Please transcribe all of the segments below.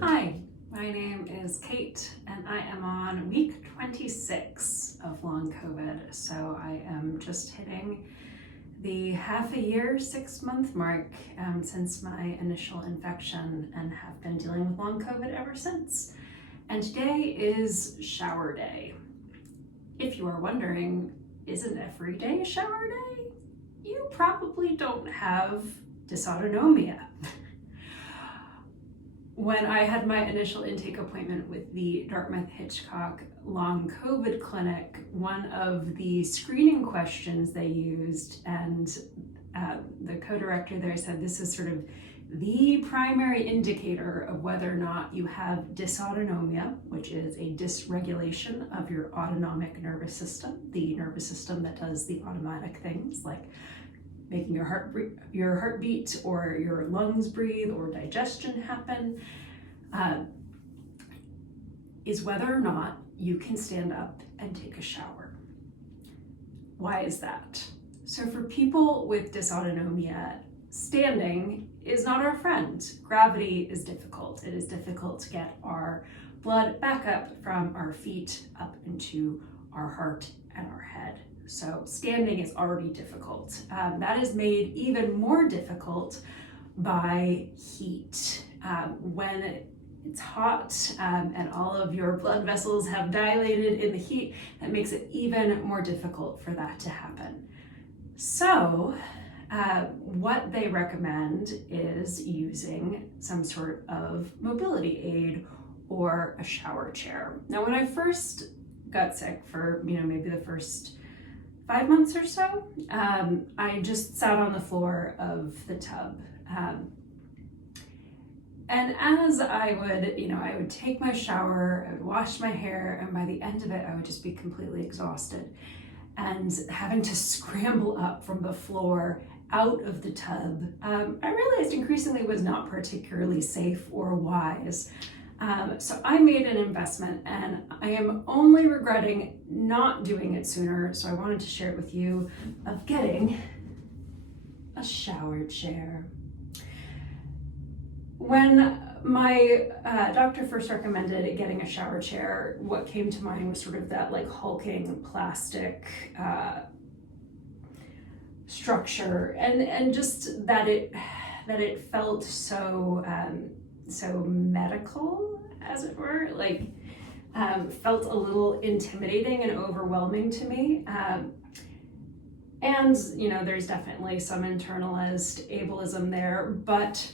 Hi, my name is Kate and I am on week 26 of long COVID. So I am just hitting the half a year, 6-month mark since my initial infection and have been dealing with long COVID ever since. And today is shower day. If you are wondering, isn't every day a shower day? You probably don't have dysautonomia. When I had my initial intake appointment with the Dartmouth-Hitchcock Long COVID Clinic, one of the screening questions they used, and the co-director there said this is sort of the primary indicator of whether or not you have dysautonomia, which is a dysregulation of your autonomic nervous system, the nervous system that does the automatic things like making your heart beat or your lungs breathe or digestion happen, is whether or not you can stand up and take a shower. Why is that? So for people with dysautonomia, standing is not our friend. Gravity is difficult. It is difficult to get our blood back up from our feet up into our heart and our head. So standing is already difficult. That is made even more difficult by heat. When it's hot and all of your blood vessels have dilated in the heat, that makes it even more difficult for that to happen. So what they recommend is using some sort of mobility aid or a shower chair. Now, when I first got sick for, maybe the first 5 months or so, I just sat on the floor of the tub. And as I would take my shower, I would wash my hair, and by the end of it, I would just be completely exhausted. And having to scramble up from the floor out of the tub, I realized increasingly was not particularly safe or wise. So I made an investment and I am only regretting not doing it sooner. So I wanted to share it with you of getting a shower chair. When my doctor first recommended getting a shower chair, what came to mind was sort of that like hulking plastic structure and just that it felt so medical, as it were, felt a little intimidating and overwhelming to me. And there's definitely some internalized ableism there, but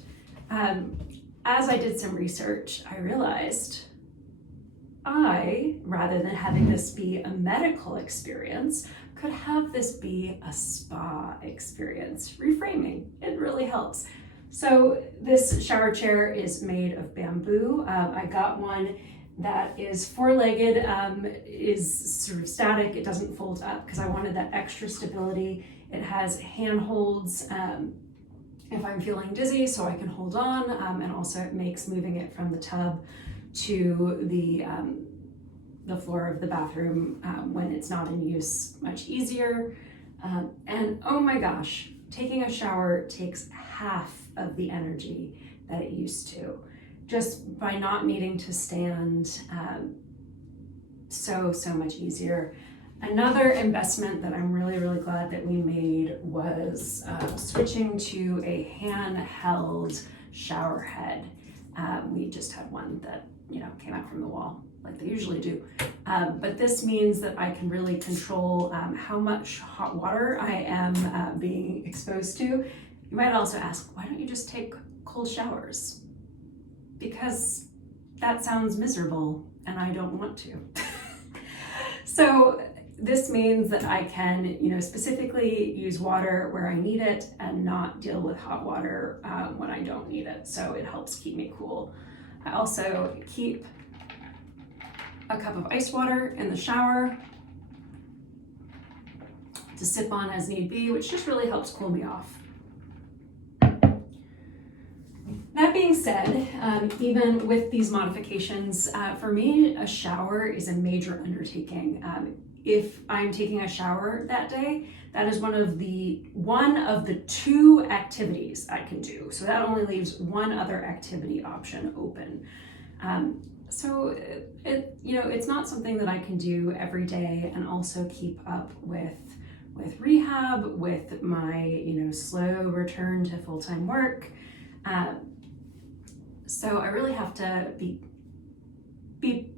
as I did some research, I realized rather than having this be a medical experience, could have this be a spa experience. Reframing, it really helps. So this shower chair is made of bamboo. I got one that is 4-legged, is sort of static. It doesn't fold up because I wanted that extra stability. It has handholds if I'm feeling dizzy, so I can hold on, and also it makes moving it from the tub to the floor of the bathroom when it's not in use much easier. And oh my gosh, taking a shower takes half of the energy that it used to, just by not needing to stand. So much easier. Another investment that I'm really glad that we made was switching to a handheld shower head. We just had one that came out from the wall like they usually do. But this means that I can really control how much hot water I am being exposed to. You might also ask, why don't you just take cold showers? Because that sounds miserable and I don't want to. So this means that I can, specifically use water where I need it and not deal with hot water when I don't need it. So it helps keep me cool. I also keep a cup of ice water in the shower to sip on as need be, which just really helps cool me off. That being said, even with these modifications, for me, a shower is a major undertaking. If I'm taking a shower that day, that is one of the 2 activities I can do. So that only leaves one other activity option open. So it's not something that I can do every day and also keep up with rehab, with my, slow return to full-time work. So I really have to be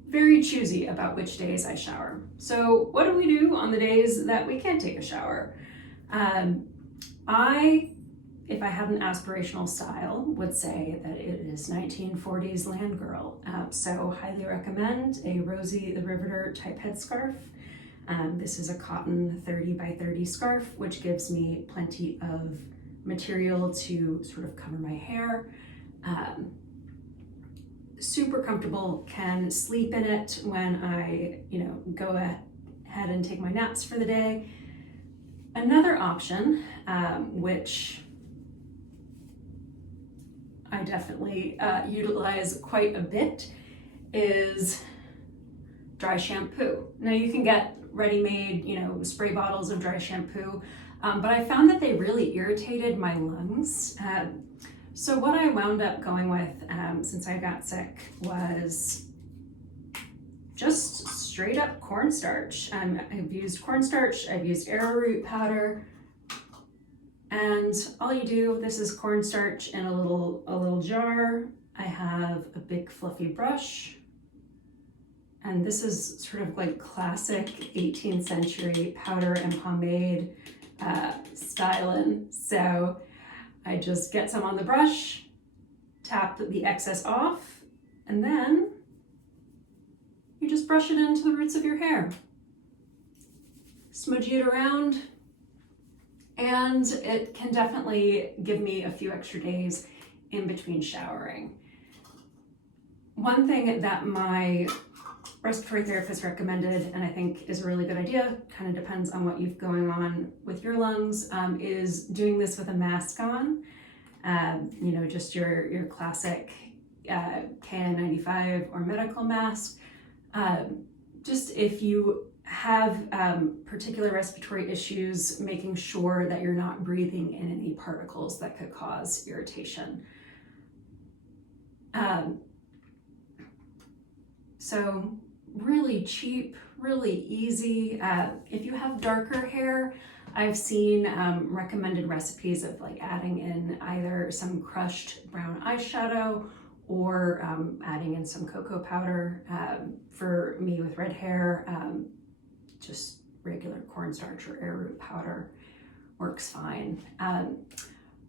very choosy about which days I shower. So what do we do on the days that we can't take a shower? If I had an aspirational style, would say that it is 1940s land girl. So highly recommend a Rosie the Riveter type headscarf. This is a cotton 30 by 30 scarf, which gives me plenty of material to sort of cover my hair. Super comfortable, can sleep in it when I, go ahead and take my naps for the day. Another option, which I definitely utilize quite a bit, is dry shampoo. Now you can get ready-made, spray bottles of dry shampoo, but I found that they really irritated my lungs. So what I wound up going with since I got sick was just straight up cornstarch. I've used cornstarch, I've used arrowroot powder, and all you do, this is cornstarch in a little jar. I have a big fluffy brush, and this is sort of like classic 18th century powder and pomade styling. So I just get some on the brush, tap the excess off, and then you just brush it into the roots of your hair. Smudgy it around, and it can definitely give me a few extra days in between showering. One thing that my respiratory therapist recommended, and I think is a really good idea, kind of depends on what you've going on with your lungs, is doing this with a mask on. Just your classic KN95 or medical mask. Just if you have particular respiratory issues, making sure that you're not breathing in any particles that could cause irritation. So really cheap, really easy. If you have darker hair, I've seen recommended recipes of like adding in either some crushed brown eyeshadow or adding in some cocoa powder. For me with red hair, just regular cornstarch or arrowroot powder works fine.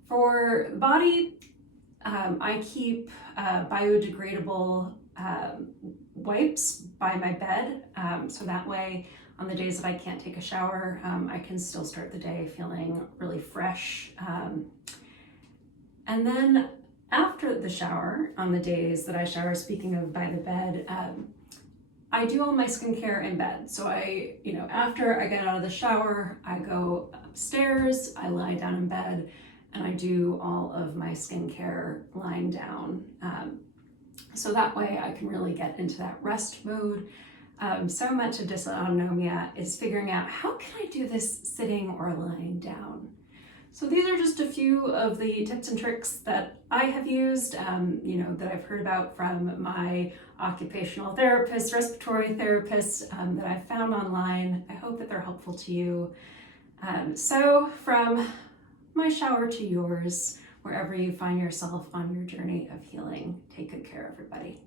For the body, I keep biodegradable wipes by my bed, so that way on the days that I can't take a shower, I can still start the day feeling really fresh. And then after the shower, on the days that I shower, speaking of by the bed, I do all my skincare in bed. So after I get out of the shower, I go upstairs, I lie down in bed, and I do all of my skincare lying down. So that way I can really get into that rest mode. So much of dysautonomia is figuring out, how can I do this sitting or lying down? So these are just a few of the tips and tricks that I have used, that I've heard about from my occupational therapist, respiratory therapist, that I've found online. I hope that they're helpful to you. So from my shower to yours, wherever you find yourself on your journey of healing, take good care, everybody.